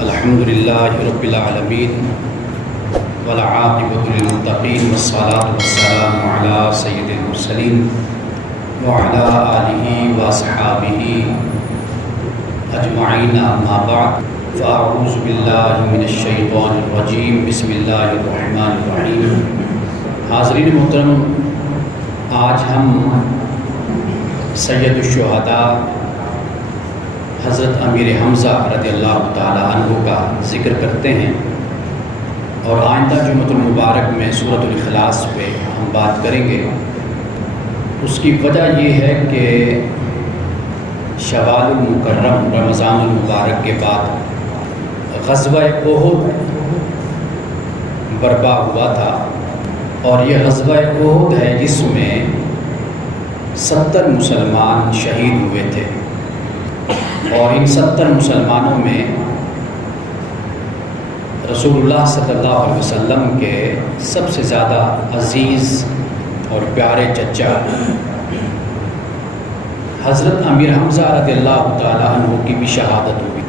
الحمدللہ رب العالمین والعاقبۃ للمتقین والصلاۃ والسلام علی سید المرسلین وعلی آلہ واصحابہ اجمعین، اما بعد فاعوذ باللہ من الشیطان الرجیم، بسم اللہ الرحمن الرحیم۔ حاضرین محترم، آج ہم سید الشہداء حضرت امیر حمزہ رضی اللہ تعالی عنہ کا ذکر کرتے ہیں، اور آئندہ جمعۃ المبارک میں سورۃ الاخلاص پہ ہم بات کریں گے۔ اس کی وجہ یہ ہے کہ شوال المکرم رمضان المبارک کے بعد غزوہ احد برپا ہوا تھا، اور یہ غزوہ احد ہے جس میں 70 مسلمان شہید ہوئے تھے، اور ان 70 مسلمانوں میں رسول اللہ صلی اللہ علیہ وسلم کے سب سے زیادہ عزیز اور پیارے چچا حضرت امیر حمزہ رضی اللہ تعالیٰ عنہ کی بھی شہادت ہوئی۔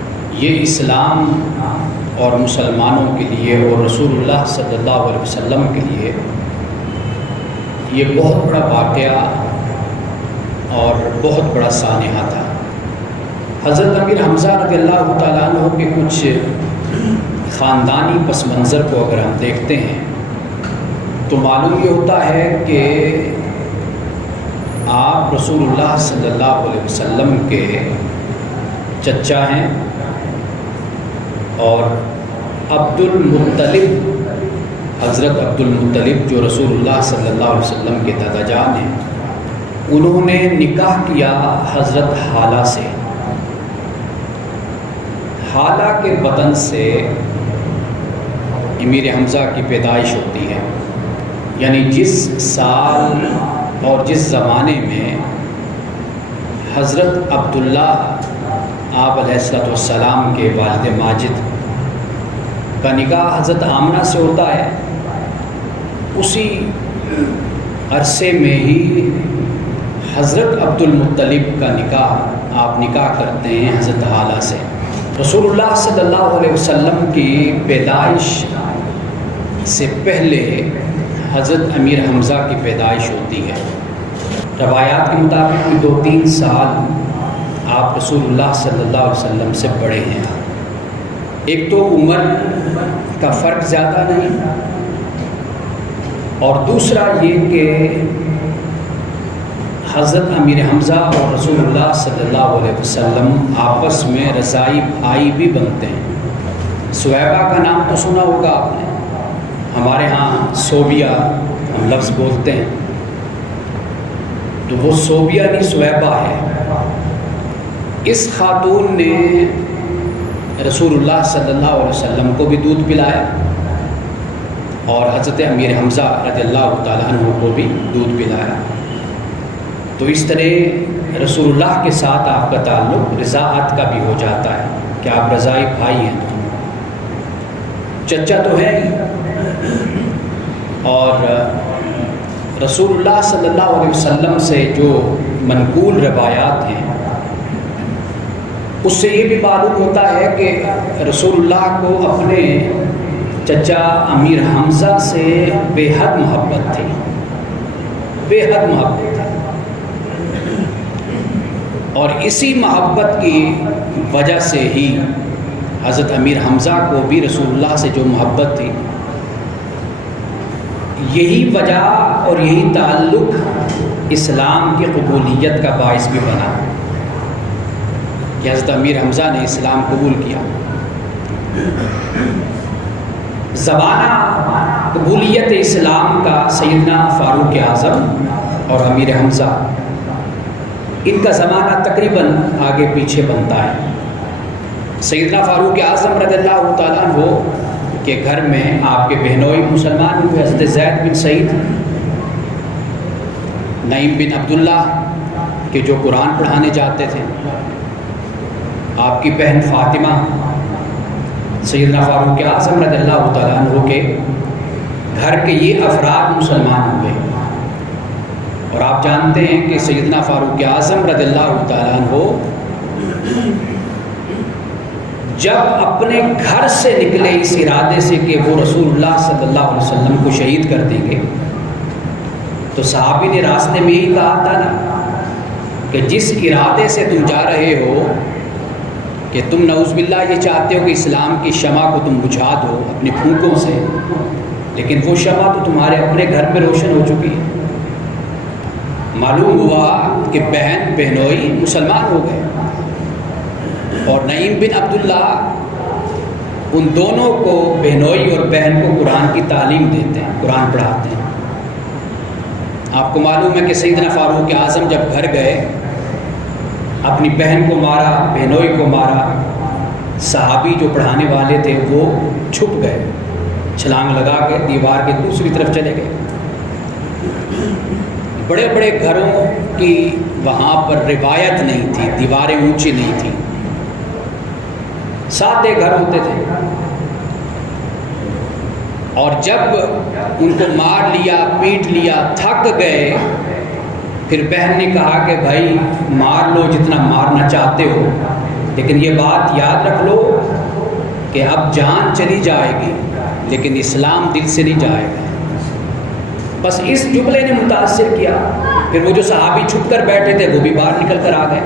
یہ اسلام اور مسلمانوں کے لیے اور رسول اللہ صلی اللہ علیہ وسلم کے لیے یہ بہت بڑا واقعہ اور بہت بڑا سانحہ تھا۔ حضرت امیر حمزہ رضی اللہ تعالیٰ عنہ کے کچھ خاندانی پس منظر کو اگر ہم دیکھتے ہیں تو معلوم یہ ہوتا ہے کہ آپ رسول اللہ صلی اللہ علیہ وسلم کے چچا ہیں، اور عبد المطلب، حضرت عبد المطلب جو رسول اللہ صلی اللہ علیہ وسلم کے دادا جان ہیں، انہوں نے نکاح کیا حضرت حالہ سے۔ حالہ کے بدن سے امیر حمزہ کی پیدائش ہوتی ہے، یعنی جس سال اور جس زمانے میں حضرت عبداللہ آپ علیہ السلام کے والد ماجد کا نکاح حضرت آمنہ سے ہوتا ہے، اسی عرصے میں ہی حضرت عبد المطلب کا نکاح آپ نکاح کرتے ہیں حضرت حالہ سے۔ رسول اللہ صلی اللہ علیہ وسلم کی پیدائش سے پہلے حضرت امیر حمزہ کی پیدائش ہوتی ہے۔ روایات کے مطابق 2-3 سال آپ رسول اللہ صلی اللہ علیہ وسلم سے بڑے ہیں۔ ایک تو عمر کا فرق زیادہ نہیں، اور دوسرا یہ کہ حضرت امیر حمزہ اور رسول اللہ صلی اللہ علیہ وسلم آپس میں رضائی بھائی بھی بنتے ہیں۔ سویبہ کا نام تو سنا ہوگا آپ نے، ہمارے ہاں صوبیہ ہم لفظ بولتے ہیں، تو وہ صوبیہ نہیں سویبہ ہے۔ اس خاتون نے رسول اللہ صلی اللہ علیہ وسلم کو بھی دودھ پلایا، اور حضرت امیر حمزہ رضی اللہ تعالیٰ عنہ کو بھی دودھ پلایا۔ تو اس طرح رسول اللہ کے ساتھ آپ کا تعلق رضاعت کا بھی ہو جاتا ہے کہ آپ رضائی بھائی ہیں، چچا تو ہے ہی۔ اور رسول اللہ صلی اللہ علیہ وسلم سے جو منقول روایات ہیں اس سے یہ بھی معلوم ہوتا ہے کہ رسول اللہ کو اپنے چچا امیر حمزہ سے بے حد محبت تھی، بے حد محبت تھی، اور اسی محبت کی وجہ سے ہی حضرت امیر حمزہ کو بھی رسول اللہ سے جو محبت تھی، یہی وجہ اور یہی تعلق اسلام کی قبولیت کا باعث بھی بنا کہ حضرت امیر حمزہ نے اسلام قبول کیا۔ زمانہ قبولیت اسلام کا سیدنا فاروق اعظم اور امیر حمزہ، ان کا زمانہ تقریباً آگے پیچھے بنتا ہے۔ سیدنا فاروق اعظم رضی اللہ تعالیٰ عنہ کے گھر میں آپ کے بہنوئی مسلمان ہوئے، حضرت زید بن سعید، نعیم بن عبداللہ کہ جو قرآن پڑھانے جاتے تھے، آپ کی بہن فاطمہ، سیدنا فاروق اعظم رضی اللہ تعالیٰ عنہ کے گھر کے یہ افراد مسلمان ہوئے۔ اور آپ جانتے ہیں کہ سیدنا فاروق اعظم رضی اللہ تعالیٰ عنہ جب اپنے گھر سے نکلے اس ارادے سے کہ وہ رسول اللہ صلی اللہ علیہ وسلم کو شہید کر دیں گے، تو صحابی نے راستے میں یہی کہا تھا نا کہ جس ارادے سے تم جا رہے ہو کہ تم نعوذ باللہ یہ چاہتے ہو کہ اسلام کی شمع کو تم بجھا دو اپنی پھونکوں سے، لیکن وہ شمع تو تمہارے اپنے گھر پہ روشن ہو چکی ہے۔ معلوم ہوا کہ بہن بہنوئی مسلمان ہو گئے، اور نعیم بن عبداللہ ان دونوں کو، بہنوئی اور بہن کو، قرآن کی تعلیم دیتے ہیں، قرآن پڑھاتے ہیں۔ آپ کو معلوم ہے کہ سیدنا فاروق اعظم جب گھر گئے، اپنی بہن کو مارا، بہنوئی کو مارا، صحابی جو پڑھانے والے تھے وہ چھپ گئے، چھلانگ لگا کے دیوار کے دوسری طرف چلے گئے۔ بڑے بڑے گھروں کی وہاں پر روایت نہیں تھی، دیواریں اونچی نہیں تھیں، سادے گھر ہوتے تھے، اور جب ان کو مار لیا، پیٹ لیا، تھک گئے، پھر بہن نے کہا کہ بھائی مار لو جتنا مارنا چاہتے ہو، لیکن یہ بات یاد رکھ لو کہ اب جان چلی جائے گی لیکن اسلام دل سے نہیں جائے گا۔ بس اس جملے نے متاثر کیا۔ پھر وہ جو صحابی چھپ کر بیٹھے تھے وہ بھی باہر نکل کر آ گئے،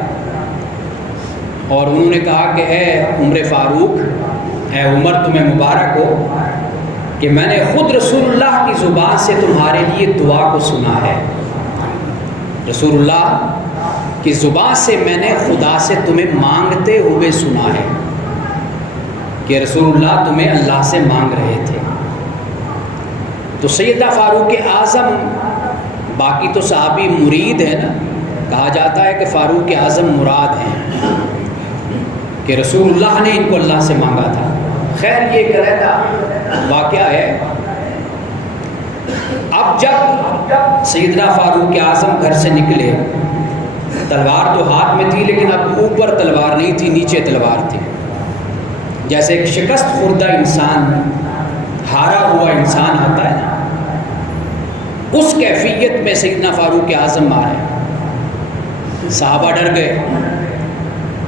اور انہوں نے کہا کہ اے عمر فاروق، اے عمر تمہیں مبارک ہو کہ میں نے خود رسول اللہ کی زبان سے تمہارے لیے دعا کو سنا ہے۔ رسول اللہ کی زبان سے میں نے خدا سے تمہیں مانگتے ہوئے سنا ہے کہ رسول اللہ تمہیں اللہ سے مانگ رہے تھے۔ تو سیدنا فاروق اعظم، باقی تو صحابی مرید ہے نا، کہا جاتا ہے کہ فاروق اعظم مراد ہیں کہ رسول اللہ نے ان کو اللہ سے مانگا تھا۔ خیر یہ علیحدہ واقعہ ہے۔ اب جب سیدنا فاروق اعظم گھر سے نکلے، تلوار تو ہاتھ میں تھی لیکن اب اوپر تلوار نہیں تھی، نیچے تلوار تھی۔ جیسے ایک شکست خوردہ انسان، ہارا ہوا انسان آتا ہے نا، اس کیفیت میں سیدنا فاروق اعظم آ رہے۔ صحابہ ڈر گئے،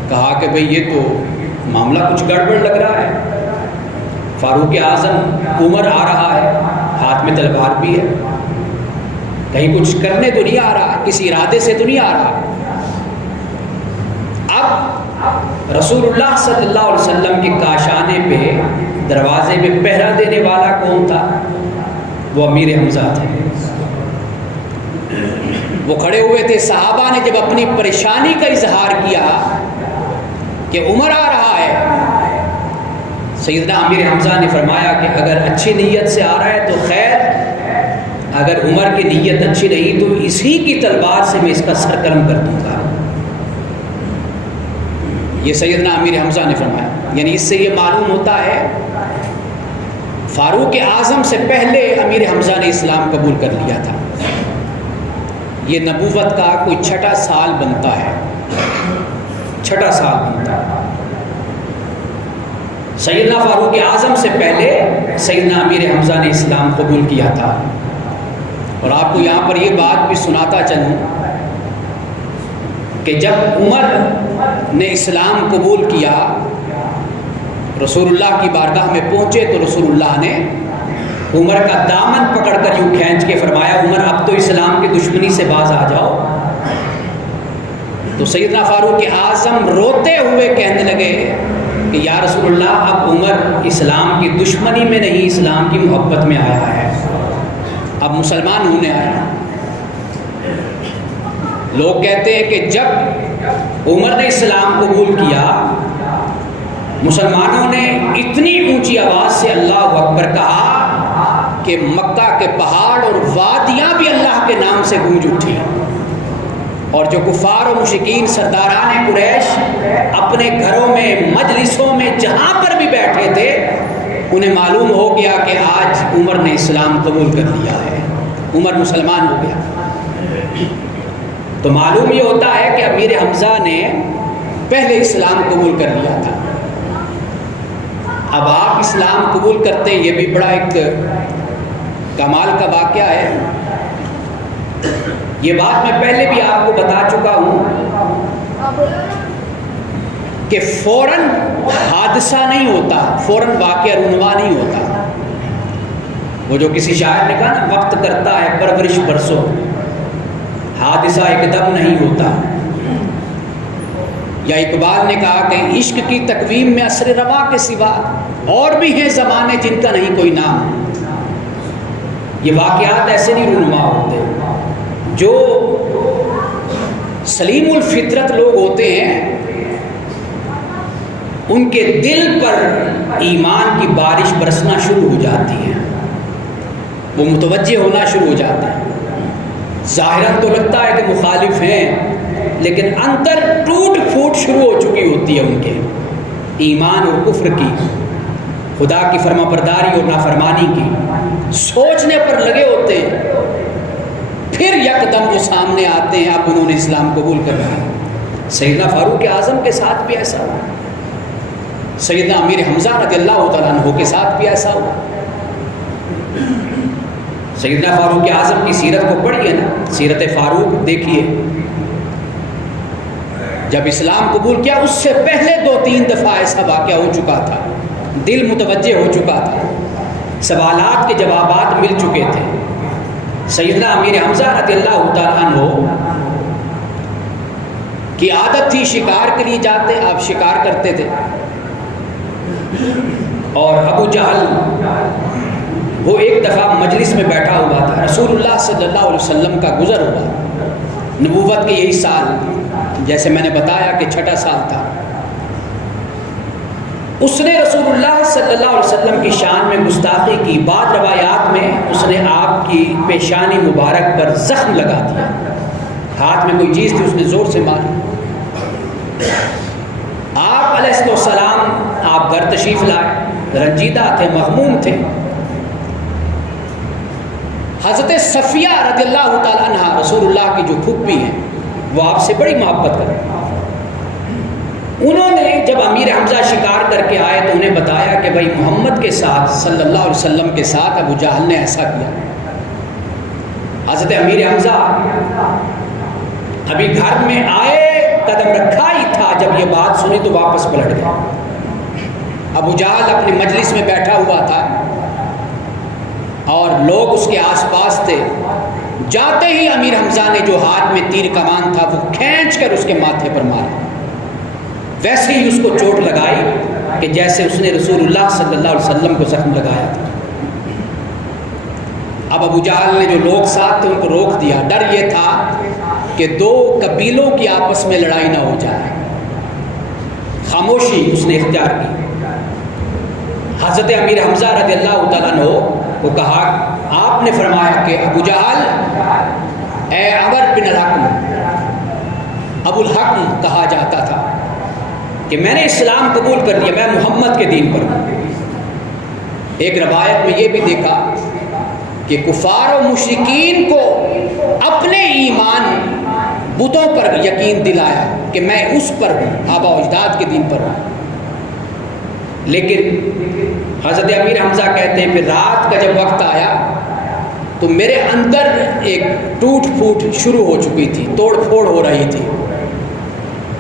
کہا کہ بھئی یہ تو معاملہ کچھ گڑبڑ لگ رہا ہے، فاروق اعظم عمر آ رہا ہے، ہاتھ میں تلوار بھی ہے، کہیں کچھ کرنے تو نہیں آ رہا، کسی ارادے سے تو نہیں آ رہا۔ اب رسول اللہ صلی اللہ علیہ وسلم کے کاشانے پہ، دروازے پہ پہرا دینے والا کون تھا؟ وہ امیر حمزہ تھے۔ وہ کھڑے ہوئے تھے۔ صحابہ نے جب اپنی پریشانی کا اظہار کیا کہ عمر آ رہا ہے، سیدنا امیر حمزہ نے فرمایا کہ اگر اچھی نیت سے آ رہا ہے تو خیر، اگر عمر کی نیت اچھی نہیں تو اسی کی تلوار سے میں اس کا سر قلم کر دوں گا۔ یہ سیدنا امیر حمزہ نے فرمایا۔ یعنی اس سے یہ معلوم ہوتا ہے فاروق اعظم سے پہلے امیر حمزہ نے اسلام قبول کر لیا تھا۔ یہ نبوت کا کوئی چھٹا سال بنتا ہے، چھٹا سال بنتا ہے۔ سیدنا فاروق اعظم سے پہلے سیدنا امیر حمزہ نے اسلام قبول کیا تھا۔ اور آپ کو یہاں پر یہ بات بھی سناتا چلوں کہ جب عمر نے اسلام قبول کیا، رسول اللہ کی بارگاہ میں پہنچے تو رسول اللہ نے عمر کا دامن پکڑ کر یوں کھینچ کے فرمایا، عمر اب تو اسلام کی دشمنی سے باز آ جاؤ۔ تو سیدنا فاروق اعظم روتے ہوئے کہنے لگے کہ یا رسول اللہ، اب عمر اسلام کی دشمنی میں نہیں، اسلام کی محبت میں آیا ہے، اب مسلمان ہونے آیا۔ لوگ کہتے ہیں کہ جب عمر نے اسلام قبول کیا، مسلمانوں نے اتنی اونچی آواز سے اللہ اکبر کہا کہ مکہ کے پہاڑ اور وادیاں بھی اللہ کے نام سے گونج اٹھی، اور جو کفار و مشرکین سرداران قریش اپنے گھروں میں، مجلسوں میں، جہاں پر بھی بیٹھے تھے، انہیں معلوم ہو گیا کہ آج عمر نے اسلام قبول کر لیا ہے، عمر مسلمان ہو گیا۔ تو معلوم یہ ہوتا ہے کہ امیر حمزہ نے پہلے اسلام قبول کر لیا تھا۔ اب آپ اسلام قبول کرتے ہیں، یہ بھی بڑا ایک کمال کا واقعہ ہے۔ یہ بات میں پہلے بھی آپ کو بتا چکا ہوں کہ فوراً حادثہ نہیں ہوتا، فوراً واقعہ رونما نہیں ہوتا۔ وہ جو کسی شاعر نے کہا نا، وقت کرتا ہے پرورش برسوں، حادثہ ایک دم نہیں ہوتا۔ یا اقبال نے کہا کہ عشق کی تقویم میں اثر رواں کے سوا اور بھی ہیں زمانے جن کا نہیں کوئی نام۔ یہ واقعات ایسے نہیں رونما ہوتے۔ جو سلیم الفطرت لوگ ہوتے ہیں ان کے دل پر ایمان کی بارش برسنا شروع ہو جاتی ہے، وہ متوجہ ہونا شروع ہو جاتے ہیں۔ ظاہراً تو لگتا ہے کہ مخالف ہیں، لیکن اندر ٹوٹ پھوٹ شروع ہو چکی ہوتی ہے ان کے ایمان اور کفر کی، خدا کی فرما برداری اور نافرمانی کی، سوچنے پر لگے ہوتے ہیں۔ پھر یکدم وہ سامنے آتے ہیں، اب انہوں نے اسلام قبول کر لیا۔ سیدنا فاروق اعظم کے ساتھ بھی ایسا ہوا، سیدنا امیر حمزہ رضی اللہ تعالیٰ عنہ کے ساتھ بھی ایسا ہوا۔ سیدنا فاروق اعظم کی سیرت کو پڑھیے نا، سیرت فاروق دیکھیے۔ جب اسلام قبول کیا اس سے پہلے 2-3 دفعہ ایسا واقعہ ہو چکا تھا، دل متوجہ ہو چکا تھا، سوالات کے جوابات مل چکے تھے۔ سیدنا امیر حمزہ رضی اللہ تعالیٰ عنہ کی عادت تھی شکار کے لیے جاتے، آپ شکار کرتے تھے، اور ابو جہل وہ ایک دفعہ مجلس میں بیٹھا ہوا تھا، رسول اللہ صلی اللہ علیہ وسلم کا گزر ہوا، نبوت کے یہی سال، جیسے میں نے بتایا کہ 6واں سال تھا۔ اس نے رسول اللہ صلی اللہ علیہ وسلم کی شان میں گستاخی کی۔ بعض روایات میں اس نے آپ کی پیشانی مبارک پر زخم لگا دیا، ہاتھ میں کوئی چیز تھی اس نے زور سے ماری۔ آپ علیہ السلام آپ گھر تشریف لائے، رنجیدہ تھے، مغموم تھے۔ حضرت صفیہ رضی اللہ تعالیٰ عنہ رسول اللہ کی جو پھوپھی ہیں، وہ آپ سے بڑی محبت کرتے۔ انہوں نے جب امیر حمزہ شکار کر کے آئے تو انہیں بتایا کہ بھائی محمد کے ساتھ صلی اللہ علیہ وسلم کے ساتھ ابو جہل نے ایسا کیا۔ حضرت امیر حمزہ ابھی گھر میں آئے، قدم رکھا ہی تھا، جب یہ بات سنی تو واپس پلٹ گئے۔ ابو جہل اپنی مجلس میں بیٹھا ہوا تھا اور لوگ اس کے آس پاس تھے۔ جاتے ہی امیر حمزہ نے جو ہاتھ میں تیر کمان تھا وہ کھینچ کر اس کے ماتھے پر مارا، ویسے ہی اس کو چوٹ لگائی کہ جیسے اس نے رسول اللہ صلی اللہ علیہ وسلم کو زخم لگایا تھا۔ اب ابو جہل نے جو لوگ ساتھ تھے ان کو روک دیا، ڈر یہ تھا کہ 2 قبیلوں کی آپس میں لڑائی نہ ہو جائے، خاموشی اس نے اختیار کی۔ حضرت امیر حمزہ رضی اللہ تعالیٰ عنہ کو کہا، آپ نے فرمایا کہ ابو جہل، اے عمر بن الحکم، ابو الحکم کہا جاتا تھا، کہ میں نے اسلام قبول کر لیا، میں محمد کے دین پر ہوں۔ ایک روایت میں یہ بھی دیکھا کہ کفار و مشرکین کو اپنے ایمان بتوں پر یقین دلایا کہ میں اس پر ہوں، آبا و اجداد کے دین پر ہوں۔ لیکن حضرت امیر حمزہ کہتے ہیں پھر رات کا جب وقت آیا تو میرے اندر ایک ٹوٹ پھوٹ شروع ہو چکی تھی، توڑ پھوڑ ہو رہی تھی۔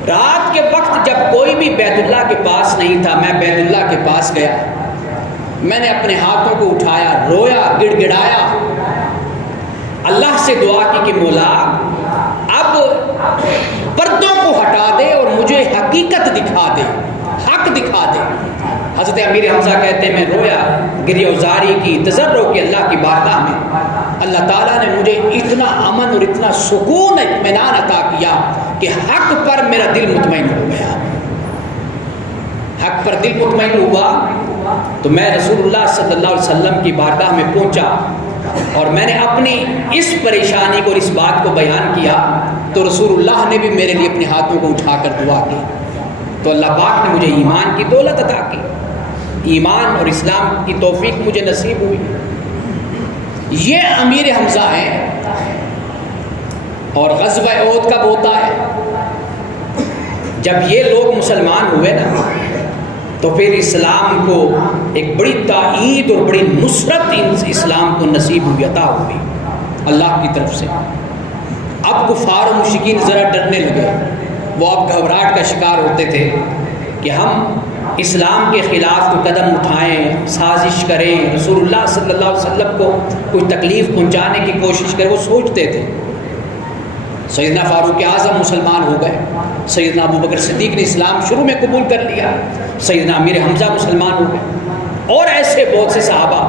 رات کے وقت جب کوئی بھی بیت اللہ کے پاس نہیں تھا، میں بیت اللہ کے پاس گیا، میں نے اپنے ہاتھوں کو اٹھایا، رویا، گڑ گڑایا، اللہ سے دعا کی کہ مولا اب پردوں کو ہٹا دے اور مجھے حقیقت دکھا دے، حق دکھا دے۔ حضرت امیر حمزہ کہتے ہیں میں رویا، گریہ وزاری کی، تضرع کی اللہ کی بارگاہ میں۔ اللہ تعالیٰ نے مجھے اتنا امن اور اتنا سکون اطمینان عطا کیا کہ حق پر میرا دل مطمئن ہو گیا۔ حق پر دل مطمئن ہوا تو میں رسول اللہ صلی اللہ علیہ وسلم کی بارگاہ میں پہنچا اور میں نے اپنی اس پریشانی کو اور اس بات کو بیان کیا تو رسول اللہ نے بھی میرے لیے اپنے ہاتھوں کو اٹھا کر دعا کی۔ تو اللہ پاک نے مجھے ایمان کی دولت عطا کی، ایمان اور اسلام کی توفیق مجھے نصیب ہوئی۔ یہ امیر حمزہ ہیں۔ اور غزوہ احد کب ہوتا ہے؟ جب یہ لوگ مسلمان ہوئے نا تو پھر اسلام کو ایک بڑی تائید اور بڑی نصرت اسلام کو نصیب ہوئی، عطا ہوئی اللہ کی طرف سے۔ اب کفار و مشرکین ذرا ڈرنے لگے، وہ اب گھبراہٹ کا شکار ہوتے تھے کہ ہم اسلام کے خلاف کوئی قدم اٹھائیں، سازش کریں، رسول اللہ صلی اللہ علیہ وسلم کو کوئی تکلیف پہنچانے کی کوشش کریں، وہ سوچتے تھے۔ سیدنا فاروق اعظم مسلمان ہو گئے، سیدنا ابوبکر صدیق نے اسلام شروع میں قبول کر لیا، سیدنا امیر حمزہ مسلمان ہو گئے، اور ایسے بہت سے صحابہ۔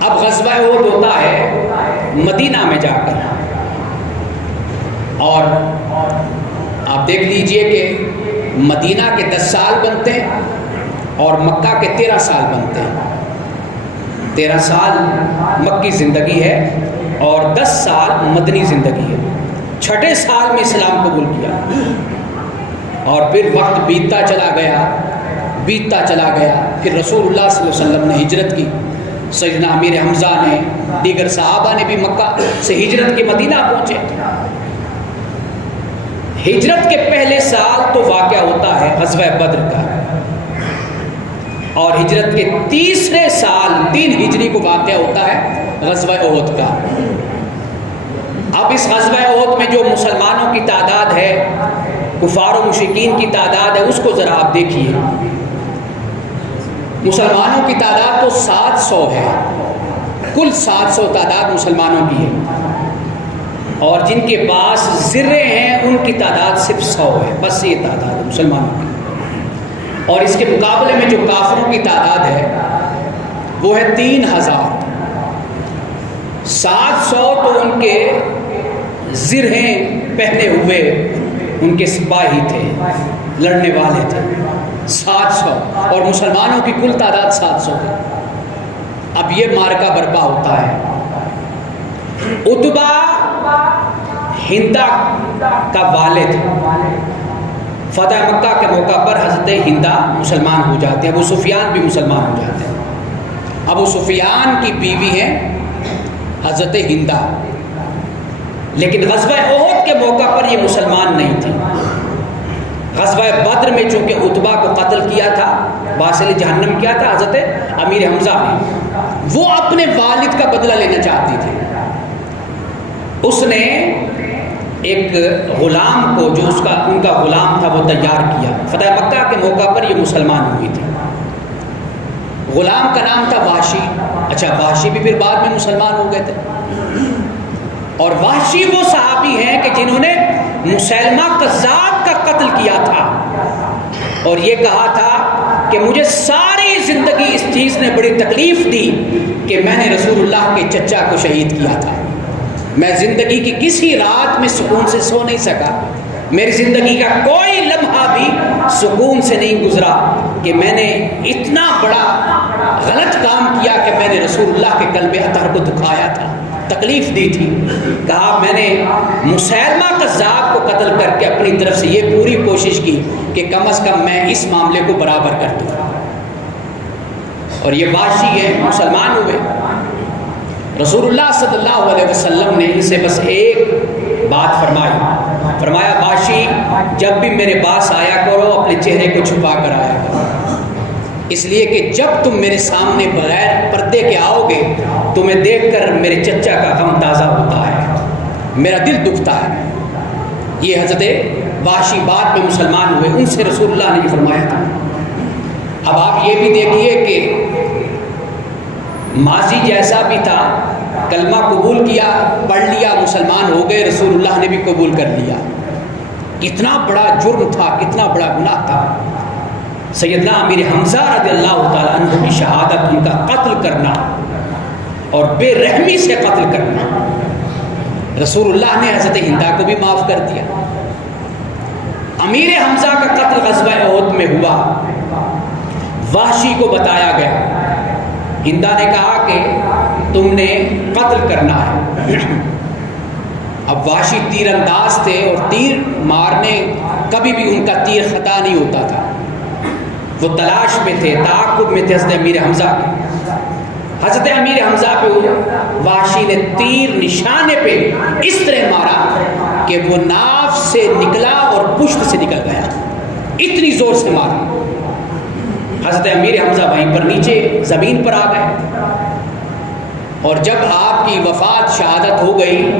اب غزوہ احد ہوتا ہے مدینہ میں جا کر، اور آپ دیکھ لیجئے کہ مدینہ کے 10 سال بنتے ہیں اور مکہ کے 13 سال بنتے ہیں۔ 13 سال مکی زندگی ہے اور 10 سال مدنی زندگی ہے۔ 6 سال میں اسلام قبول کیا، اور پھر وقت بیتتا چلا گیا، پھر رسول اللہ صلی اللہ علیہ وسلم نے ہجرت کی، سیدنا امیر حمزہ نے، دیگر صحابہ نے بھی مکہ سے ہجرت کے مدینہ پہنچے۔ ہجرت کے پہلے سال تو واقعہ ہوتا ہے غزوہ بدر کا، اور ہجرت کے تیسرے سال 3 ہجری کو واقعہ ہوتا ہے غزوہ احد کا۔ اب اس غزوہ احد میں جو مسلمانوں کی تعداد ہے، کفار و مشرکین کی تعداد ہے، اس کو ذرا آپ دیکھیے۔ مسلمانوں کی تعداد تو 700 ہے، کل 700 تعداد مسلمانوں کی ہے، اور جن کے پاس زرے ہیں ان کی تعداد صرف 100 ہے، بس یہ تعداد ہے مسلمانوں کی۔ اور اس کے مقابلے میں جو کافروں کی تعداد ہے وہ ہے 3000۔ 700 تو ان کے زرہیں پہنے ہوئے ان کے سپاہی تھے، لڑنے والے تھے، 700، اور مسلمانوں کی کل تعداد 700 ہے۔ اب یہ مارکہ برپا ہوتا ہے۔ عتبہ ہندا کا والد، فتح مکہ کے موقع پر حضرت ہندا مسلمان ہو جاتے ہیں، ابو سفیان بھی مسلمان ہو جاتے ہیں۔ ابو سفیان کی بیوی ہے حضرت ہندا، لیکن غزوہ احد کے موقع پر یہ مسلمان نہیں تھی۔ غزوہ بدر میں چونکہ عتبہ کو قتل کیا تھا، باصل جہنم کیا تھا حضرت امیر حمزہ نے، وہ اپنے والد کا بدلہ لینا چاہتی تھی۔ اس نے ایک غلام کو، جو ان کا غلام تھا، وہ تیار کیا۔ فتح مکہ کے موقع پر یہ مسلمان ہوئی تھی۔ غلام کا نام تھا وحشی۔ اچھا، وحشی بھی پھر بعد میں مسلمان ہو گئے تھے، اور وحشی وہ صحابی ہیں کہ جنہوں نے مسیلمہ کذاب کا قتل کیا تھا، اور یہ کہا تھا کہ مجھے ساری زندگی اس چیز نے بڑی تکلیف دی کہ میں نے رسول اللہ کے چچا کو شہید کیا تھا۔ میں زندگی کی کسی رات میں سکون سے سو نہیں سکا، میری زندگی کا کوئی لمحہ بھی سکون سے نہیں گزرا کہ میں نے اتنا بڑا غلط کام کیا کہ میں نے رسول اللہ کے قلب اطہر کو دکھایا تھا، تکلیف دی تھی۔ کہا میں نے مسیلمہ کذاب کو قتل کر کے اپنی طرف سے یہ پوری کوشش کی کہ کم از کم میں اس معاملے کو برابر کر دوں، اور یہ وحشی ہے، مسلمان ہوئے۔ رسول اللہ صلی اللہ علیہ وسلم نے ان سے بس ایک بات فرمایا وحشی، جب بھی میرے پاس آیا کرو اپنے چہرے کو چھپا کر آیا کرو، اس لیے کہ جب تم میرے سامنے بغیر پردے کے آؤ گے تمہیں دیکھ کر میرے چچا کا غم تازہ ہوتا ہے، میرا دل دکھتا ہے۔ یہ حضرت وحشی بعد میں مسلمان ہوئے، ان سے رسول اللہ نے یہ فرمایا تھا۔ اب آپ یہ بھی دیکھیے کہ ماضی جیسا بھی تھا، کلمہ قبول کیا، پڑھ لیا، مسلمان ہو گئے، رسول اللہ نے بھی قبول کر لیا۔ کتنا بڑا جرم تھا، کتنا بڑا گناہ تھا۔ سیدنا امیر حمزہ رضی اللہ تعالیٰ عنہ کی شہادت، ان کا قتل کرنا اور بے رحمی سے قتل کرنا، رسول اللہ نے حضرت ہندا کو بھی معاف کر دیا۔ امیر حمزہ کا قتل غزوہ احد میں ہوا، وحشی کو بتایا گیا، ہندا نے کہا کہ تم نے قتل کرنا ہے۔ اب وحشی تیر انداز تھے، اور تیر مارنے کبھی بھی ان کا تیر خطا نہیں ہوتا تھا، وہ تلاش میں تھے، تعاقب میں تھے حضرت امیر حمزہ کے۔ حضرت امیر حمزہ پہ وحشی نے تیر نشانے پہ اس طرح مارا کہ وہ ناف سے نکلا اور پشت سے نکل گیا، اتنی زور سے مارا۔ حضرت امیر حمزہ وہیں پر نیچے زمین پر آ گئے۔ اور جب آپ کی وفات شہادت ہو گئی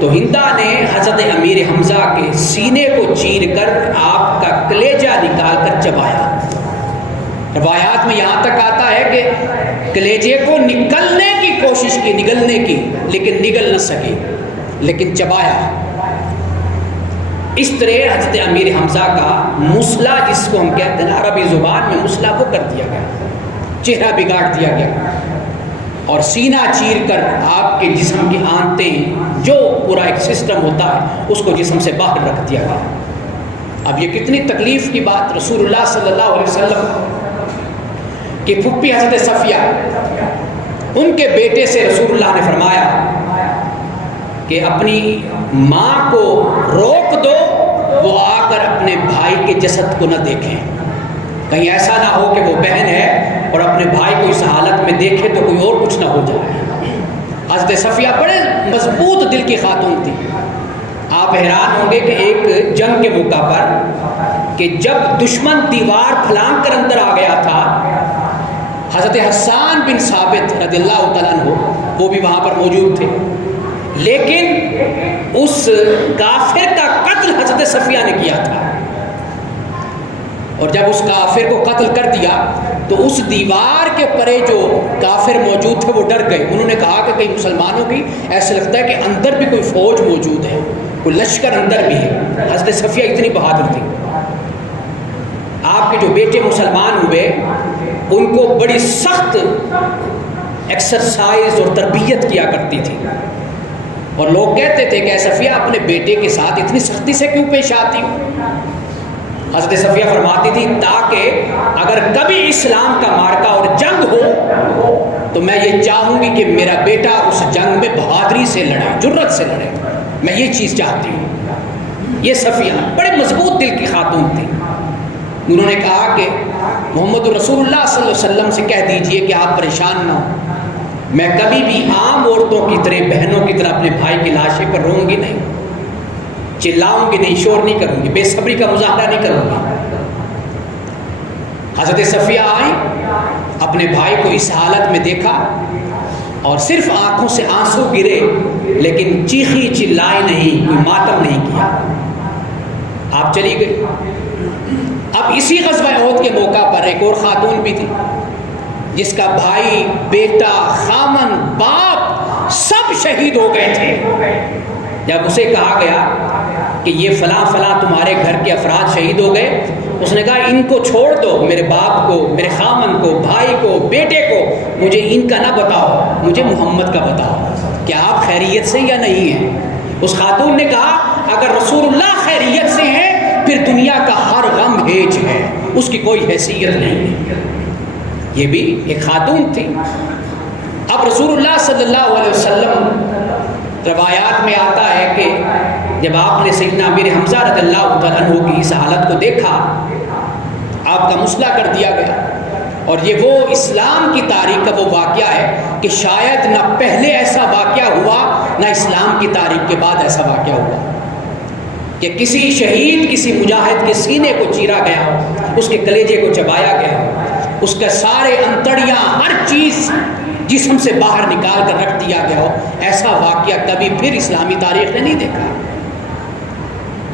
تو ہندا نے حضرت امیر حمزہ کے سینے کو چیر کر آپ کا کلیجہ نکال کر چبایا۔ روایات میں یہاں تک آتا ہے کہ کلیجے کو نکلنے کی کوشش کی، نگلنے کی، لیکن نگل نہ سکی، لیکن چبایا۔ اس طرح حضرت امیر حمزہ کا مسلح، جس کو ہم کہتے ہیں عربی زبان میں مسلح، کو کر دیا گیا، چہرہ بگاڑ دیا گیا اور سینہ چیر کر آپ کے جسم کی آنتیں، جو پورا ایک سسٹم ہوتا ہے، اس کو جسم سے باہر رکھ دیا گیا۔ اب یہ کتنی تکلیف کی بات! رسول اللہ صلی اللہ علیہ وسلم کہ پھپھی حضرت صفیہ، ان کے بیٹے سے رسول اللہ نے فرمایا کہ اپنی ماں کو روک دو، وہ آ کر اپنے بھائی کے جسد کو نہ دیکھیں، کہیں ایسا نہ ہو کہ وہ بہن ہے اور اپنے بھائی کو اس حالت میں دیکھے تو کوئی اور کچھ نہ ہو جائے۔ حضرت صفیہ بڑے مضبوط دل کی خاتون تھی۔ آپ حیران ہوں گے کہ ایک جنگ کے موقع پر کہ جب دشمن دیوار پھلانگ کر اندر آ گیا تھا، حضرت حسان بن ثابت رضی اللہ تعالیٰ عنہ وہ بھی وہاں پر موجود تھے، لیکن اس کافر کا قتل حضرت صفیہ نے کیا تھا، اور جب اس کافر کو قتل کر دیا تو اس دیوار کے پرے جو کافر موجود تھے وہ ڈر گئے۔ انہوں نے کہا کہ کئی مسلمانوں کی ایسا لگتا ہے کہ اندر بھی کوئی فوج موجود ہے، کوئی لشکر اندر بھی ہے۔ حضرت صفیہ اتنی بہادر تھی۔ آپ کے جو بیٹے مسلمان ہوئے ان کو بڑی سخت ایکسرسائز اور تربیت کیا کرتی تھی، اور لوگ کہتے تھے کہ صفیہ اپنے بیٹے کے ساتھ اتنی سختی سے کیوں پیش آتی ہو؟ حضرت صفیہ فرماتی تھی تاکہ اگر کبھی اسلام کا معرکہ اور جنگ ہو تو میں یہ چاہوں گی کہ میرا بیٹا اس جنگ میں بہادری سے لڑے، جرت سے لڑے، میں یہ چیز چاہتی ہوں۔ یہ صفیہ بڑے مضبوط دل کی خاتون تھی۔ انہوں نے کہا کہ محمد رسول اللہ صلی اللہ علیہ وسلم سے کہہ دیجئے کہ آپ پریشان نہ ہوں، میں کبھی بھی عام عورتوں کی طرح، بہنوں کی طرح اپنے بھائی کی لاشیں پر روں گی نہیں، چلاؤں گی نہیں، شور نہیں کروں گی، بے صبری کا مظاہرہ نہیں کروں گی۔ حضرت صفیہ آئیں، اپنے بھائی کو اس حالت میں دیکھا اور صرف آنکھوں سے آنسو گرے، لیکن چیخی چلائی نہیں، کوئی ماتم نہیں کیا۔ آپ چلی گئی۔ اب اسی غزوہ احد کے موقع پر ایک اور خاتون بھی تھی جس کا بھائی، بیٹا، خامن، باپ سب شہید ہو گئے تھے۔ جب اسے کہا گیا کہ یہ فلاں فلاں تمہارے گھر کے افراد شہید ہو گئے، اس نے کہا ان کو چھوڑ دو، میرے باپ کو، میرے خامن کو، بھائی کو، بیٹے کو، مجھے ان کا نہ بتاؤ، مجھے محمد کا بتاؤ کہ آپ خیریت سے یا نہیں ہیں۔ اس خاتون نے کہا اگر رسول اللہ خیریت سے ہیں پھر دنیا کا ہر غم ہیج ہے، اس کی کوئی حیثیت نہیں ہے۔ یہ بھی ایک خاتون تھی۔ اب رسول اللہ صلی اللہ علیہ وسلم، روایات میں آتا ہے کہ جب آپ نے سیدنا امیر حمزہ رضی اللہ تعالیٰ عنہ کی اس حالت کو دیکھا، آپ کا مسلح کر دیا گیا، اور یہ وہ اسلام کی تاریخ کا وہ واقعہ ہے کہ شاید نہ پہلے ایسا واقعہ ہوا نہ اسلام کی تاریخ کے بعد ایسا واقعہ ہوا کہ کسی شہید، کسی مجاہد کے سینے کو چیرا گیا ہو، اس کے کلیجے کو چبایا گیا ہو، اس کے سارے انتڑیاں، ہر چیز جسم سے باہر نکال کر رکھ دیا گیا ہو۔ ایسا واقعہ کبھی پھر اسلامی تاریخ نے نہیں دیکھا۔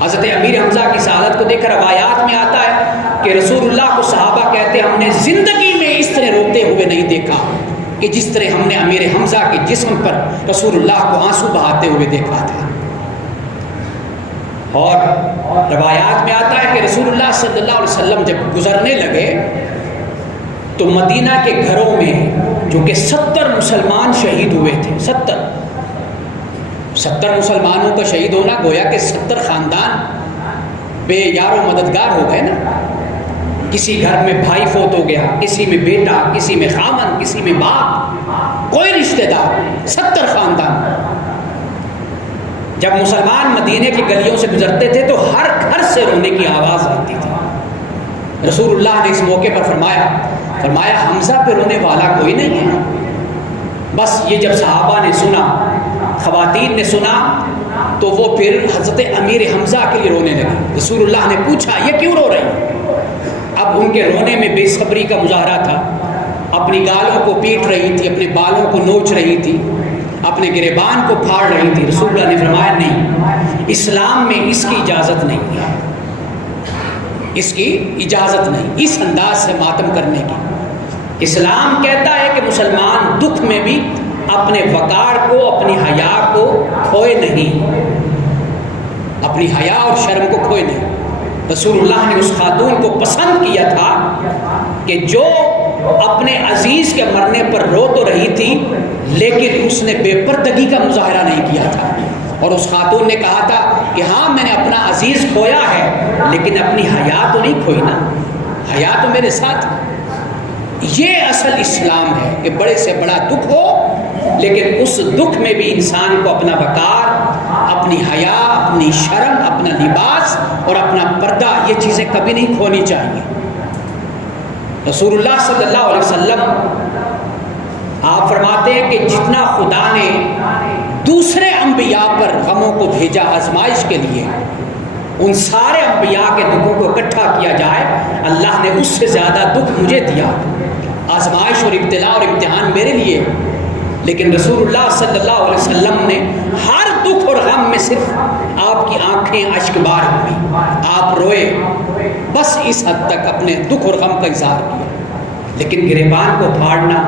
حضرت امیر حمزہ کی حالت کو دیکھ کر روایات میں آتا ہے کہ رسول اللہ کو صحابہ کہتے ہم نے زندگی میں اس طرح روتے ہوئے نہیں دیکھا کہ جس طرح ہم نے امیر حمزہ کے جسم پر رسول اللہ کو آنسو بہاتے ہوئے دیکھا تھا۔ اور روایات میں آتا ہے کہ رسول اللہ صلی اللہ علیہ وسلم جب گزرنے لگے تو مدینہ کے گھروں میں جو کہ 70 مسلمان شہید ہوئے تھے، 70 مسلمانوں کا شہید ہونا گویا کہ 70 خاندان بے یار و مددگار ہو گئے نا۔ کسی گھر میں بھائی فوت ہو گیا، کسی میں بیٹا، کسی میں خامن، کسی میں باپ، کوئی رشتہ دار، 70 خاندان۔ جب مسلمان مدینے کی گلیوں سے گزرتے تھے تو ہر گھر سے رونے کی آواز آتی تھی۔ رسول اللہ نے اس موقع پر فرمایا حمزہ پہ رونے والا کوئی نہیں ہے۔ بس یہ جب صحابہ نے سنا، خواتین نے سنا، تو وہ پھر حضرت امیر حمزہ کے لیے رونے لگے۔ رسول اللہ نے پوچھا یہ کیوں رو رہی؟ اب ان کے رونے میں بے صبری کا مظاہرہ تھا۔ اپنی گالوں کو پیٹ رہی تھی، اپنے بالوں کو نوچ رہی تھی، اپنے گریبان کو پھاڑ رہی تھی، رسول اللہ نے فرمایا نہیں، اسلام میں اس کی اجازت نہیں ہے، اس کی اجازت نہیں اس انداز سے ماتم کرنے کی۔ اسلام کہتا ہے کہ مسلمان دکھ میں بھی اپنے وقار کو، اپنی حیا کو کھوئے نہیں، اپنی حیا اور شرم کو کھوئے نہیں۔ رسول اللہ نے اس خاتون کو پسند کیا تھا کہ جو اپنے عزیز کے مرنے پر رو تو رہی تھی لیکن اس نے بے پردگی کا مظاہرہ نہیں کیا تھا، اور اس خاتون نے کہا تھا کہ ہاں میں نے اپنا عزیز کھویا ہے لیکن اپنی حیا تو نہیں کھوئی نا، حیا تو میرے ساتھ۔ یہ اصل اسلام ہے کہ بڑے سے بڑا دکھ ہو لیکن اس دکھ میں بھی انسان کو اپنا وقار، اپنی حیا، اپنی شرم، اپنا لباس اور اپنا پردہ، یہ چیزیں کبھی نہیں کھونی چاہیے۔ رسول اللہ صلی اللہ علیہ وسلم آپ فرماتے ہیں کہ جتنا خدا نے دوسرے انبیاء پر غموں کو بھیجا آزمائش کے لیے، ان سارے انبیاء کے دکھوں کو اکٹھا کیا جائے، اللہ نے اس سے زیادہ دکھ مجھے دیا، آزمائش اور ابتلا اور امتحان میرے لیے۔ لیکن رسول اللہ صلی اللہ علیہ وسلم نے ہر دکھ اور غم میں صرف آپ کی آنکھیں اشک بار ہوئی، آپ روئے، بس اس حد تک اپنے دکھ اور غم کا اظہار کیا۔ لیکن گریبان کو پھاڑنا،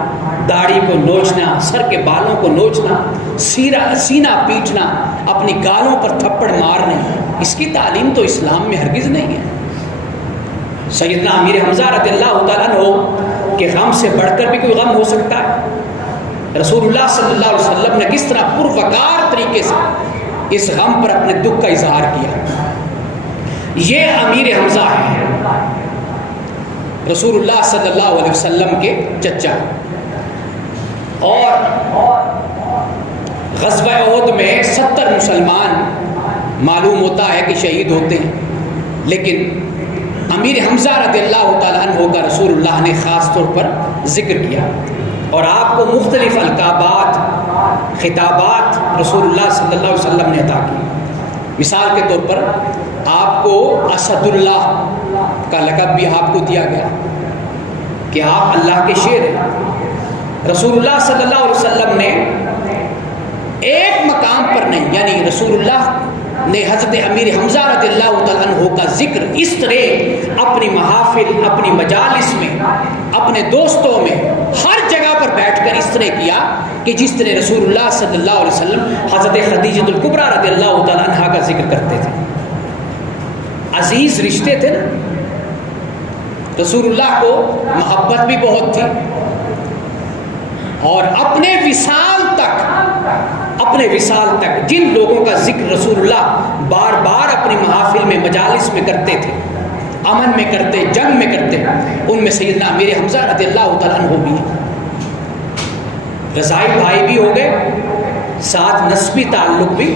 داڑھی کو نوچنا، سر کے بالوں کو نوچنا، سینہ پیٹنا، اپنی گالوں پر تھپڑ مارنے، اس کی تعلیم تو اسلام میں ہرگز نہیں ہے۔ سیدنا امیر حمزہ رضی اللہ تعالیٰ عنہ کہ غم سے بڑھ کر بھی کوئی غم ہو سکتا ہے؟ رسول اللہ صلی اللہ علیہ وسلم نے کس طرح پروقار طریقے سے اس غم پر اپنے دکھ کا اظہار کیا۔ یہ امیر حمزہ ہے، رسول اللہ صلی اللہ علیہ وسلم کے چچا، اور غزوہ احد میں 70 مسلمان معلوم ہوتا ہے کہ شہید ہوتے ہیں، لیکن امیر حمزہ رضی اللہ تعالیٰ عنہ کا رسول اللہ نے خاص طور پر ذکر کیا، اور آپ کو مختلف القابات، خطابات رسول اللہ صلی اللہ علیہ وسلم نے عطا کی۔ مثال کے طور پر آپ کو اسد اللہ کا لقب بھی آپ کو دیا گیا کہ آپ اللہ کے شیر ہیں۔ رسول اللہ صلی اللہ علیہ وسلم نے ایک مقام پر نہیں، یعنی رسول اللہ نے حضرت امیر حمزہ رضی اللہ تعالیٰ عنہ کا ذکر اس طرح اپنی محافل، اپنی مجالس میں، اپنے دوستوں میں، ہر جگہ پر بیٹھ کر اس طرح کیا کہ جس طرح رسول اللہ صلی اللہ علیہ وسلم حضرت خدیجہ الکبریٰ رضی اللہ تعالیٰ عنہ کا ذکر کرتے تھے۔ عزیز رشتے تھے نا، رسول اللہ کو محبت بھی بہت تھی، اور اپنے وصال تک جن لوگوں کا ذکر رسول اللہ بار بار اپنی محافل میں، مجالس میں کرتے تھے، امن میں کرتے، جنگ میں کرتے، ان میں سیدنا امیر حمزہ رضی اللہ تعالیٰ عنہ بھی ہے۔ رضائی بھائی بھی ہو گئے، ساتھ نسبی تعلق بھی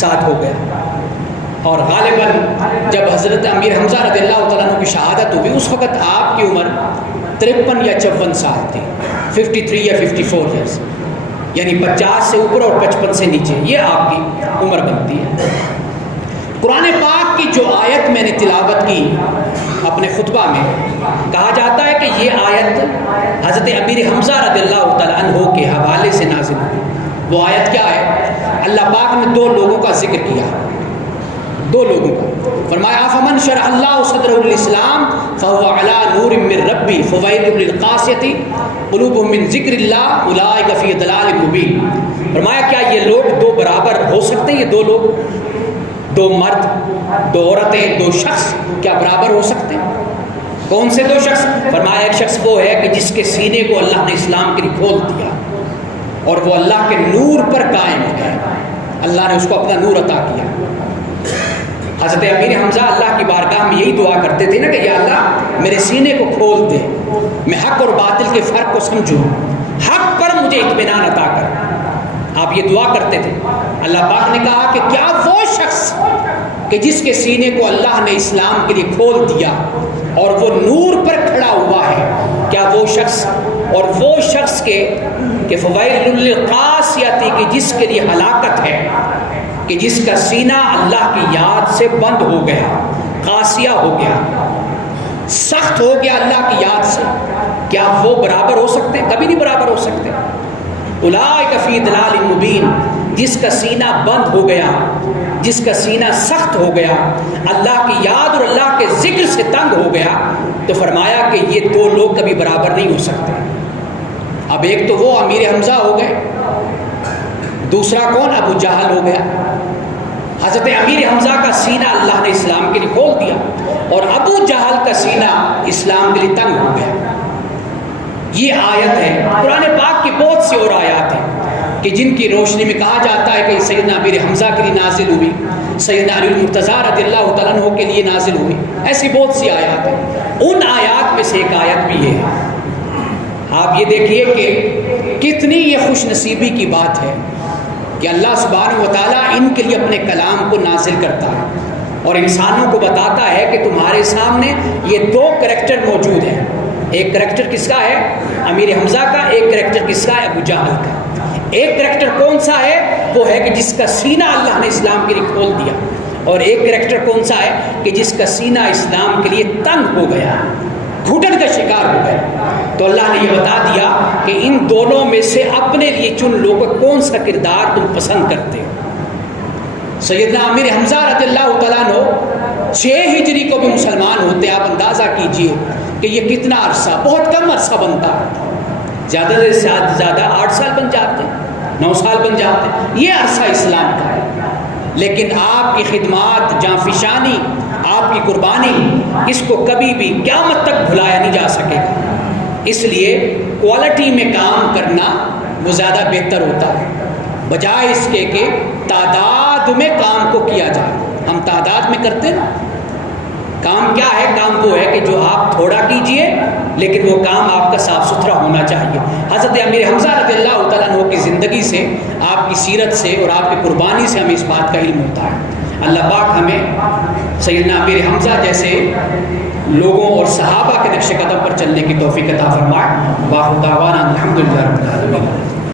ساتھ ہو گیا، اور غالباً جب حضرت امیر حمزہ رضی اللہ تعالیٰ عنہ کی شہادت ہوئی اس وقت آپ کی عمر 53 یا 54 سال تھی، 53 یا 54 ایئرس، یعنی 50 سے اوپر اور 55 سے نیچے، یہ آپ کی عمر بنتی ہے۔ قرآن پاک کی جو آیت میں نے تلاوت کی اپنے خطبہ میں، کہا جاتا ہے کہ یہ آیت حضرت امیر حمزہ رضی اللہ تعالیٰ عنہ کے حوالے سے نازل ہوئی۔ وہ آیت کیا ہے؟ اللہ پاک نے 2 لوگوں کا ذکر کیا، 2 لوگوں کا، فرمایا افمن شرح اللہ صدرہ الاسلام فهو علی نور من ربی فویل للقاسیۃ قلوبہم من ذکر اللہ اولئک فی ضلال مبین۔ فرمایا کیا یہ لوگ 2 برابر ہو سکتے ہیں؟ یہ 2 لوگ، 2 مرد، 2 عورتیں، 2 شخص کیا برابر ہو سکتے ہیں؟ کون سے 2 شخص؟ فرمایا ایک شخص وہ ہے کہ جس کے سینے کو اللہ نے اسلام کے لیے کھول دیا اور وہ اللہ کے نور پر قائم ہے، اللہ نے اس کو اپنا نور عطا کیا۔ حضرت امیر حمزہ اللہ کی بارگاہ میں یہی دعا کرتے تھے نا کہ یا اللہ میرے سینے کو کھول دے، میں حق اور باطل کے فرق کو سمجھوں، حق پر مجھے اطمینان عطا کر۔ آپ یہ دعا کرتے تھے۔ اللہ پاک نے کہا کہ کیا وہ شخص کہ جس کے سینے کو اللہ نے اسلام کے لیے کھول دیا اور وہ نور پر کھڑا ہوا ہے، کیا وہ شخص، اور وہ شخص کہ فویل للقاسیۃ، کہ جس کے لیے ہلاکت ہے، کہ جس کا سینہ اللہ کی یاد سے بند ہو گیا، قاسیہ ہو گیا، سخت ہو گیا اللہ کی یاد سے، کیا وہ برابر ہو سکتے؟ کبھی نہیں برابر ہو سکتے. اولئک فی ضلال مبین، جس کا سینہ بند ہو گیا، جس کا سینہ سخت ہو گیا، اللہ کی یاد اور اللہ کے ذکر سے تنگ ہو گیا، تو فرمایا کہ یہ دو لوگ کبھی برابر نہیں ہو سکتے. اب ایک تو وہ امیر حمزہ ہو گئے، دوسرا کون؟ ابو جہل ہو گیا. حضرت امیر حمزہ کا سینہ اللہ نے اسلام کے لیے کھول دیا، اور ابو جہل کا سینہ اسلام کے لیے تنگ ہو گیا. یہ آیت ہے. قرآن پاک کی بہت سی اور آیات ہیں کہ جن کی روشنی میں کہا جاتا ہے کہ سیدنا امیر حمزہ کے لیے نازل ہوئی، سیدنا علی المرتضیٰ رضی اللہ تعالیٰ عنہ کے لیے نازل ہوئی. ایسی بہت سی آیات ہیں. ان آیات میں سے ایک آیت بھی یہ ہے. آپ یہ دیکھیے کہ کتنی یہ خوش نصیبی کی بات ہے کہ اللہ سبحانہ و تعالیٰ ان کے لیے اپنے کلام کو نازل کرتا ہے اور انسانوں کو بتاتا ہے کہ تمہارے سامنے یہ دو کریکٹر موجود ہیں. ایک کریکٹر کس کا ہے؟ امیر حمزہ کا. ایک کریکٹر کس کا ہے؟ ابو جہل کا. ایک کریکٹر کون سا ہے؟ وہ ہے کہ جس کا سینہ اللہ نے اسلام کے لیے کھول دیا. اور ایک کریکٹر کون سا ہے؟ کہ جس کا سینہ اسلام کے لیے تنگ ہو گیا، گھٹن کا شکار ہو گیا. تو اللہ نے یہ بتا دیا کہ ان دونوں میں سے اپنے لیے چن لو کہ کون سا کردار تم پسند کرتے ہو. سیدنا امیر حمزہ رضی اللہ تعالیٰ عنہ 6 ہجری کو بھی مسلمان ہوتے. آپ اندازہ کیجئے کہ یہ کتنا عرصہ، بہت کم عرصہ بنتا ہے. زیادہ سے زیادہ 8 سال بن جاتے ہیں، 9 سال بن جاتے ہیں. یہ عرصہ اسلام کا ہے. لیکن آپ کی خدمات، جانفشانی، آپ کی قربانی، اس کو کبھی بھی قیامت تک بھلایا نہیں جا سکے گا. اس لیے کوالٹی میں کام کرنا وہ زیادہ بہتر ہوتا ہے، بجائے اس کے کہ تعداد میں کام کو کیا جائے. ہم تعداد میں کرتے نا. کام کیا ہے؟ کام وہ ہے کہ جو آپ تھوڑا کیجئے لیکن وہ کام آپ کا صاف ستھرا ہونا چاہیے. حضرت امیر حمزہ رضی اللہ تعالیٰ عنہ کی زندگی سے، آپ کی سیرت سے اور آپ کی قربانی سے ہمیں اس بات کا علم ہوتا ہے. اللہ پاک ہمیں سیدنا امیر حمزہ جیسے لوگوں اور صحابہ کے نقش قدم پر چلنے کی توفیق عطا فرمائے. واخر دعوانا الحمدللہ رب العالمین.